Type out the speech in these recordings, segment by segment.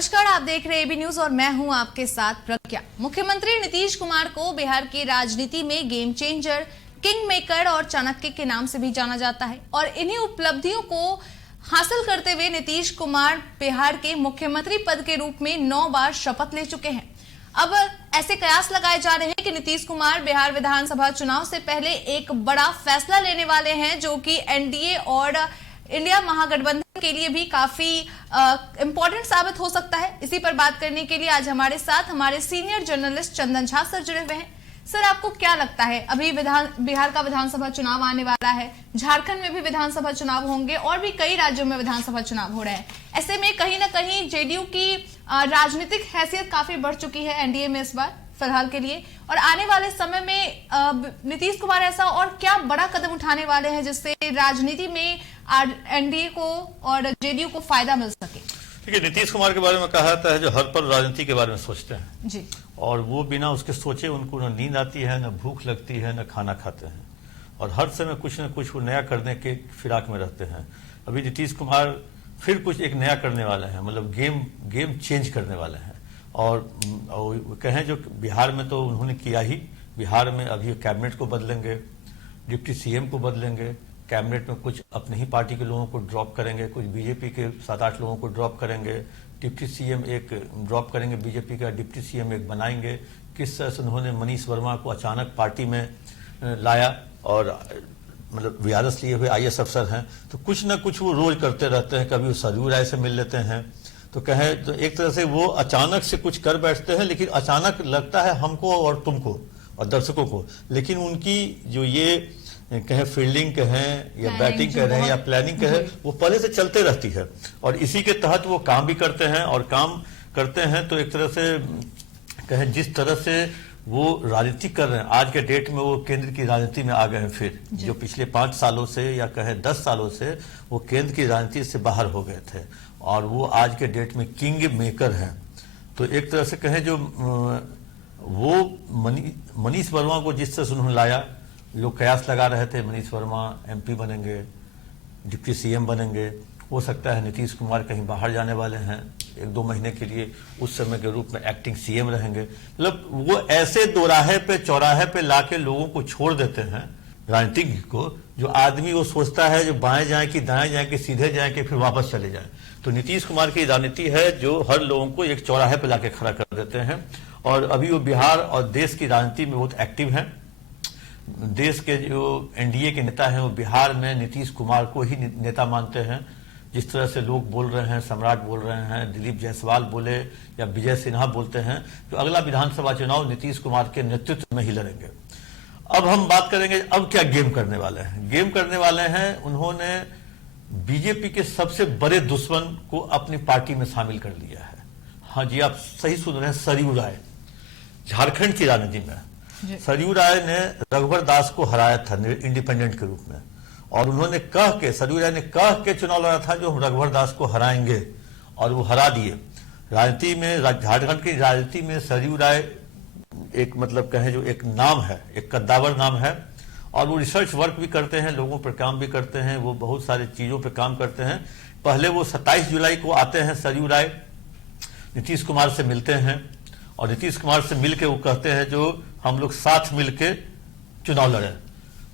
नमस्कार, आप देख रहे हैं एबी न्यूज और मैं हूं आपके साथ प्रज्ञा। मुख्यमंत्री नीतीश कुमार को बिहार की राजनीति में गेम चेंजर, किंग मेकर और चाणक्य के नाम से भी जाना जाता है और इन्हीं उपलब्धियों को हासिल करते हुए नीतीश कुमार बिहार के मुख्यमंत्री पद के रूप में 9 बार शपथ ले चुके हैं। अब ऐसे कयास लगाए जा रहे हैं कि नीतीश कुमार बिहार विधानसभा चुनाव से पहले एक बड़ा फैसला लेने वाले हैं, जो कि एनडीए और इंडिया महागठबंधन के लिए भी काफी इंपॉर्टेंट साबित हो सकता है। इसी पर बात करने के लिए आज हमारे साथ हमारे senior journalist Chandan Jha sir जुड़े हुए हैं। सर, आपको क्या लगता है, अभी बिहार का विधानसभा चुनाव आने वाला है, झारखंड में भी विधानसभा चुनाव होंगे और भी कई राज्यों में विधानसभा चुनाव हो रहे हैं। ऐसे में कहीं ना कहीं जेडीयू की राजनीतिक हैसियत काफी बढ़ चुकी है एनडीए में इस बार फिलहाल के लिए, और आने वाले समय में नीतीश कुमार ऐसा और क्या बड़ा कदम उठाने वाले हैं जिससे राजनीति में एनडीए को और जेडीयू को फायदा मिल सके? देखिए, नीतीश कुमार के बारे में कहा जाता है जो हर पल राजनीति के बारे में सोचते हैं जी, और वो बिना उसके सोचे उनको न नींद आती है, न भूख लगती है, न खाना खाते हैं और हर समय कुछ न कुछ वो नया करने के फिराक में रहते हैं। अभी नीतीश कुमार फिर कुछ एक नया करने वाले हैं, मतलब गेम चेंज करने वाले हैं। और कहें जो बिहार में तो उन्होंने किया ही, बिहार में अभी कैबिनेट को बदलेंगे, डिप्टी सीएम को बदलेंगे, कैबिनेट में कुछ अपनी ही पार्टी के लोगों को ड्रॉप करेंगे, कुछ बीजेपी के 7-8 लोगों को ड्रॉप करेंगे, डिप्टी सीएम एक ड्रॉप करेंगे, बीजेपी का डिप्टी सीएम एक बनाएंगे। किस तरह से उन्होंने मनीष वर्मा को अचानक पार्टी में लाया और मतलब वीआरएस लिए हुए आईएएस अफसर हैं, तो कुछ ना कुछ वो रोज करते रहते हैं। कभी वो सरयू राय से मिल लेते हैं, तो कहें तो एक तरह से वो अचानक से कुछ कर बैठते हैं, लेकिन अचानक लगता है हमको और तुमको और दर्शकों को, लेकिन उनकी जो ये कहें फील्डिंग कहें या बैटिंग कहें या प्लानिंग कहें, वो पहले से चलते रहती है और इसी के तहत वो काम भी करते हैं और काम करते हैं। तो एक तरह से कहें जिस तरह से वो राजनीति कर रहे हैं आज के डेट में, वो केंद्र की राजनीति में आ गए हैं फिर, जो पिछले 5 सालों से या कहें 10 सालों से वो केंद्र की राजनीति से बाहर हो गए थे और वो आज के डेट में किंग मेकर हैं। तो एक तरह से कहें जो वो मनीष वर्मा को जिस तरह से उन्होंने लाया, लोग कयास लगा रहे थे मनीष वर्मा एमपी बनेंगे, डिप्टी सीएम बनेंगे, हो सकता है नीतीश कुमार कहीं बाहर जाने वाले हैं 1-2 महीने के लिए, उस समय के रूप में एक्टिंग सीएम रहेंगे। मतलब वो ऐसे दोराहे पे चौराहे पे लाके लोगों को छोड़ देते हैं राजनीतिज्ञ को, जो आदमी वो सोचता है जो बाएं जाए कि दाएं जाए कि सीधे जाए कि फिर वापस चले जाए। तो नीतीश कुमार की राजनीति है जो हर लोगों को एक चौराहे पे लाके खड़ा कर देते हैं और अभी वो बिहार और देश की राजनीति में बहुत एक्टिव हैं। देश के जो एनडीए के नेता हैं वो बिहार में नीतीश कुमार को ही नेता मानते हैं। जिस तरह से लोग बोल रहे हैं, सम्राट बोल रहे हैं, दिलीप जायसवाल बोले या विजय सिन्हा बोलते हैं, तो अगला विधानसभा चुनाव नीतीश कुमार के नेतृत्व में ही लड़ेंगे। अब हम बात करेंगे अब क्या गेम करने वाले हैं। गेम करने वाले हैं, उन्होंने बीजेपी के सबसे बड़े दुश्मन को अपनी पार्टी में शामिल कर लिया है। हाँ जी, आप सही सुन रहे हैं, सरयू राय। झारखंड की राजनीति में सरयू राय ने रघुवर दास को हराया था इंडिपेंडेंट के रूप में और उन्होंने सरयू राय ने कह के चुनाव लड़ा था जो हम रघुवर दास को हराएंगे और वो हरा दिए। राजनीति में, झारखंड की राजनीति में सरयू राय एक मतलब कहें जो एक नाम है, एक कद्दावर नाम है और वो रिसर्च वर्क भी करते हैं, लोगों पर काम भी करते हैं, वो बहुत सारी चीजों पर काम करते हैं। पहले वो 27 जुलाई को आते हैं सरयू राय, नीतीश कुमार से मिलते हैं और नीतीश कुमार से मिलके वो कहते हैं जो हम लोग साथ मिलके चुनाव लड़े।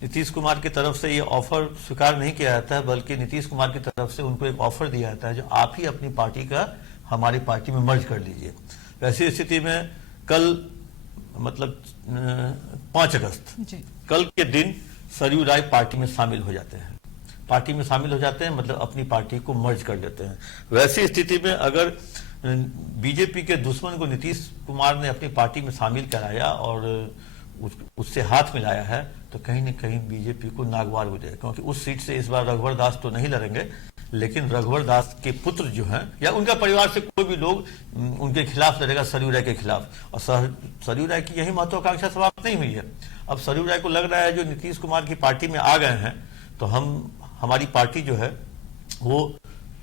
नीतीश कुमार की तरफ से ये ऑफर स्वीकार नहीं किया जाता है, बल्कि नीतीश कुमार की तरफ से उनको एक ऑफर दिया जाता है जो आप ही अपनी पार्टी का हमारी पार्टी में मर्ज कर लीजिए। वैसी स्थिति में कल मतलब 5 अगस्त कल के दिन सरयू राय पार्टी में शामिल हो जाते हैं। पार्टी में शामिल हो जाते हैं मतलब अपनी पार्टी को मर्ज कर देते हैं। वैसी स्थिति में अगर बीजेपी के दुश्मन को नीतीश कुमार ने अपनी पार्टी में शामिल कराया और उससे हाथ मिलाया है, तो कहीं न कहीं बीजेपी को नागवार हो जाए, क्योंकि उस सीट से इस बार रघुवर दास तो नहीं लड़ेंगे, लेकिन रघुवर दास के पुत्र जो हैं या उनका परिवार से कोई भी लोग उनके खिलाफ लड़ेगा, सरयू राय के खिलाफ। और सरयू राय की यही महत्वाकांक्षा समाप्त नहीं हुई है। अब सरयू राय को लग रहा है जो नीतीश कुमार की पार्टी में आ गए हैं तो हमारी पार्टी जो है वो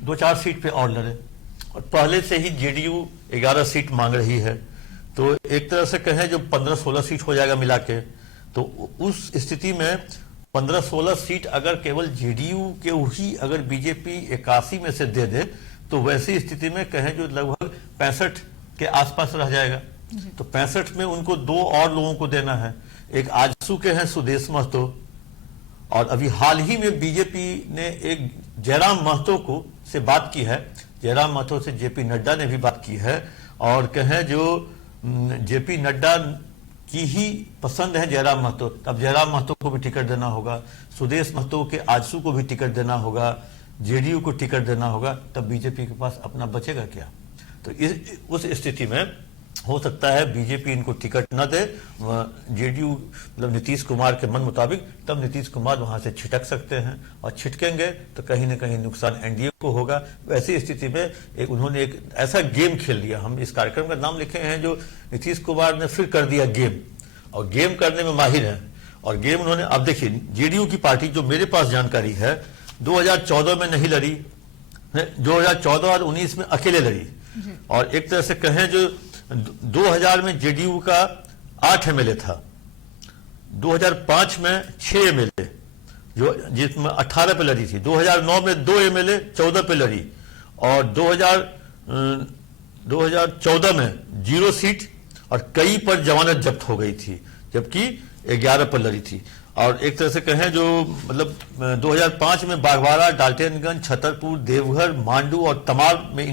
2-4 सीट पे और लड़े, और पहले से ही जेडीयू 11 सीट मांग रही है, तो एक तरह से कहें जो 15-16 सीट हो जाएगा मिला के। तो उस स्थिति में 15-16 सीट अगर केवल जेडीयू के ही अगर बीजेपी 81 में से दे दे तो वैसी स्थिति में कहें जो लगभग 65 के आसपास रह जाएगा। तो 65 में उनको 2 और लोगों को देना है। एक आजसू के हैं सुदेश महतो, और अभी हाल ही में बीजेपी ने एक जयराम महतो को से बात की है। जयराम महतो से जेपी नड्डा ने भी बात की है, और कहें जो जेपी नड्डा की ही पसंद है जयराम महतो, तब जयराम महतो को भी टिकट देना होगा, सुदेश महतो के आजसू को भी टिकट देना होगा, जेडीयू को टिकट देना होगा, तब बीजेपी के पास अपना बचेगा क्या? तो उस स्थिति में हो सकता है बीजेपी इनको टिकट न दे, जेडीयू मतलब नीतीश कुमार के मन मुताबिक, तब नीतीश कुमार वहां से छिटक सकते हैं, और छिटकेंगे तो कहीं ना कहीं नुकसान एनडीए को होगा। वैसी स्थिति में उन्होंने एक ऐसा गेम खेल लिया, हम इस कार्यक्रम का नाम लिखे हैं जो नीतीश कुमार ने फिर कर दिया गेम, और गेम करने में माहिर है। और गेम उन्होंने, अब देखिए जेडीयू की पार्टी जो मेरे पास जानकारी है 2014 में नहीं लड़ी, 2014 और 19 में अकेले लड़ी, और एक तरह से कहें जो 2000 में जेडीयू का 8 एमएलए था, 2005 में 6 एमएलए जो जिसमें 18 पे लड़ी थी, 2009 में 2 एमएलए 14 पे लड़ी, और 2014 में 0 सीट और कई पर जमानत जब्त हो गई थी, जबकि 11 पर लड़ी थी। और एक तरह से कहें जो मतलब 2005 में बागवाड़ा, डाल्टनगंज, छतरपुर, देवघर, मांडू और तमाल में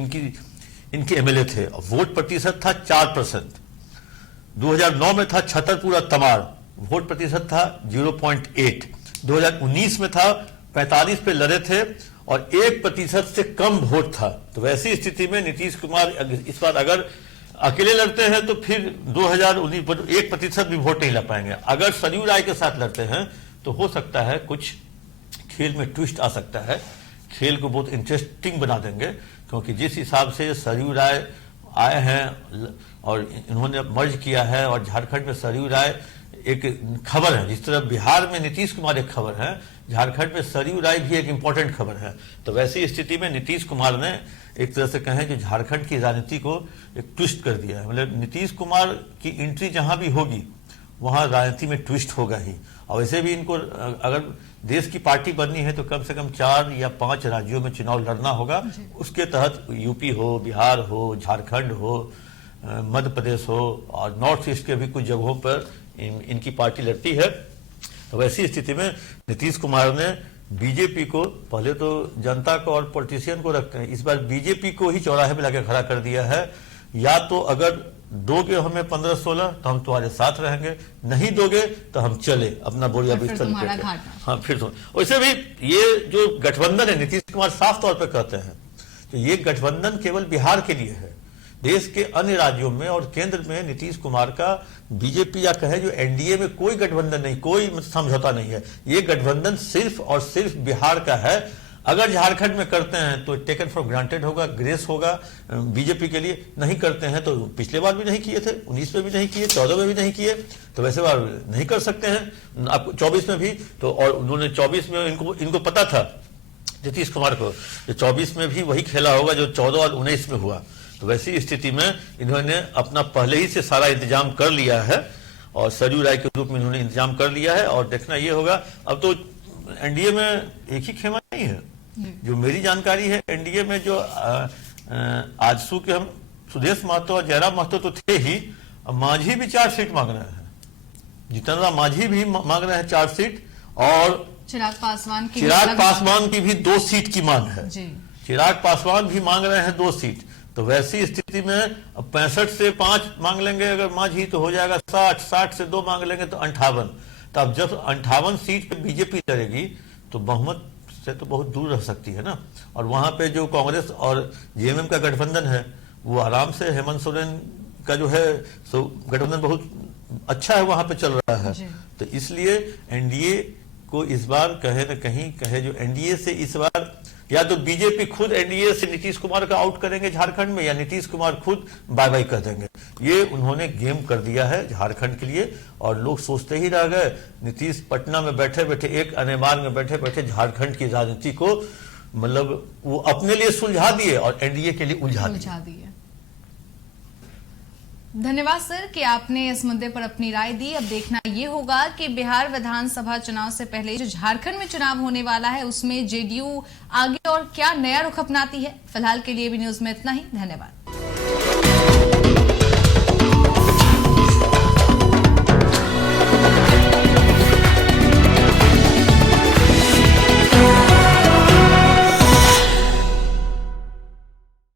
इनके एमएलए थे, और वोट प्रतिशत था 4%। 2009 में था छतरपुर और तमाल, वोट प्रतिशत था 0.8। 2019 में था 45 पे लड़े थे और 1% से कम वोट था। तो वैसी स्थिति में नीतीश कुमार इस बार अगर अकेले लड़ते हैं तो फिर 2019 पर 1% भी वोट नहीं ला पाएंगे। अगर सरयू राय के साथ लड़ते हैं तो हो सकता है कुछ खेल में ट्विस्ट आ सकता है, खेल को बहुत इंटरेस्टिंग बना देंगे, क्योंकि जिस हिसाब से सरयू राय आए हैं और इन्होंने मर्ज किया है, और झारखंड में सरयू राय एक खबर है, जिस तरह बिहार में नीतीश कुमार एक खबर है, झारखंड में सरयू राय भी एक इंपॉर्टेंट खबर है। तो वैसी स्थिति में नीतीश कुमार ने एक तरह से कहें कि झारखंड की राजनीति को एक ट्विस्ट कर दिया है। मतलब नीतीश कुमार की एंट्री जहां भी होगी वहां राजनीति में ट्विस्ट होगा ही। और वैसे भी इनको अगर देश की पार्टी बननी है तो कम से कम 4 या 5 राज्यों में चुनाव लड़ना होगा। उसके तहत यूपी हो, बिहार हो, झारखंड हो, मध्य प्रदेश हो, और नॉर्थ ईस्ट के भी कुछ जगहों पर इनकी पार्टी लड़ती है। तो वैसी स्थिति में नीतीश कुमार ने बीजेपी को, पहले तो जनता को और पॉलिटिशियन को रखते हैं, इस बार बीजेपी को ही चौराहे में लाकर खड़ा कर दिया है। या तो अगर दोगे हमें 15-16 तो हम तुम्हारे साथ रहेंगे, नहीं दोगे तो हम चले अपना बोरिया बिस्तर लेकर। हाँ, फिर तो वैसे भी ये जो गठबंधन है, नीतीश कुमार साफ तौर पर कहते हैं तो ये गठबंधन केवल बिहार के लिए है। देश के अन्य राज्यों में और केंद्र में नीतीश कुमार का बीजेपी या कहे जो एनडीए में कोई गठबंधन नहीं, कोई समझौता नहीं है। ये गठबंधन सिर्फ और सिर्फ बिहार का है। अगर झारखंड में करते हैं तो टेकन फॉर ग्रांटेड होगा, ग्रेस होगा बीजेपी के लिए। नहीं करते हैं तो पिछले बार भी नहीं किए थे, 19 में भी नहीं किए, 14 में भी नहीं किए, तो वैसे बार नहीं कर सकते हैं आपको 24 में भी। तो और उन्होंने 24 में इनको पता था नीतीश कुमार को, 24 में भी वही खेला होगा जो 14 और 19 में हुआ। तो वैसी स्थिति में इन्होंने अपना पहले ही से सारा इंतजाम कर लिया है, और सरयू राय के रूप में इन्होंने इंतजाम कर लिया है। और देखना ये होगा, अब तो एनडीए में एक ही खेमा नहीं है। जो मेरी जानकारी है, एनडीए में जो आजसू के हम सुदेश महतो और जयराम महतो तो थे ही, मांझी भी 4 सीट मांग रहे हैं, जितेंद्र राम मांझी भी मांग रहे हैं 4 सीट, और चिराग पासवान की भी 2 सीट की मांग है। चिराग पासवान भी मांग रहे हैं 2 सीट। तो वैसी स्थिति में 65 से 5 मांग लेंगे अगर मांझी तो हो जाएगा 60, 60 से 2 मांग लेंगे तो 58। तो अब जब 58 सीट पे बीजेपी लड़ेगी तो बहुमत से तो बहुत दूर रह सकती है ना। और वहां पे जो कांग्रेस और जेएमएम का गठबंधन है वो आराम से, हेमंत सोरेन का जो है सो गठबंधन बहुत अच्छा है, वहां पे चल रहा है। तो इसलिए एनडीए को इस बार कहे न कहे जो एनडीए से इस बार या तो बीजेपी खुद एनडीए से नीतीश कुमार का आउट करेंगे झारखंड में, या नीतीश कुमार खुद बाय बाय कर देंगे। ये उन्होंने गेम कर दिया है झारखंड के लिए। और लोग सोचते ही रह गए, नीतीश पटना में बैठे बैठे, एक अनेमान में बैठे बैठे झारखंड की राजनीति को मतलब वो अपने लिए सुलझा दिए और एनडीए के लिए उलझा दिए। धन्यवाद सर कि आपने इस मुद्दे पर अपनी राय दी। अब देखना ये होगा कि बिहार विधानसभा चुनाव से पहले जो झारखंड में चुनाव होने वाला है उसमें जेडीयू आगे और क्या नया रुख अपनाती है। फिलहाल के लिए भी न्यूज में इतना ही। धन्यवाद।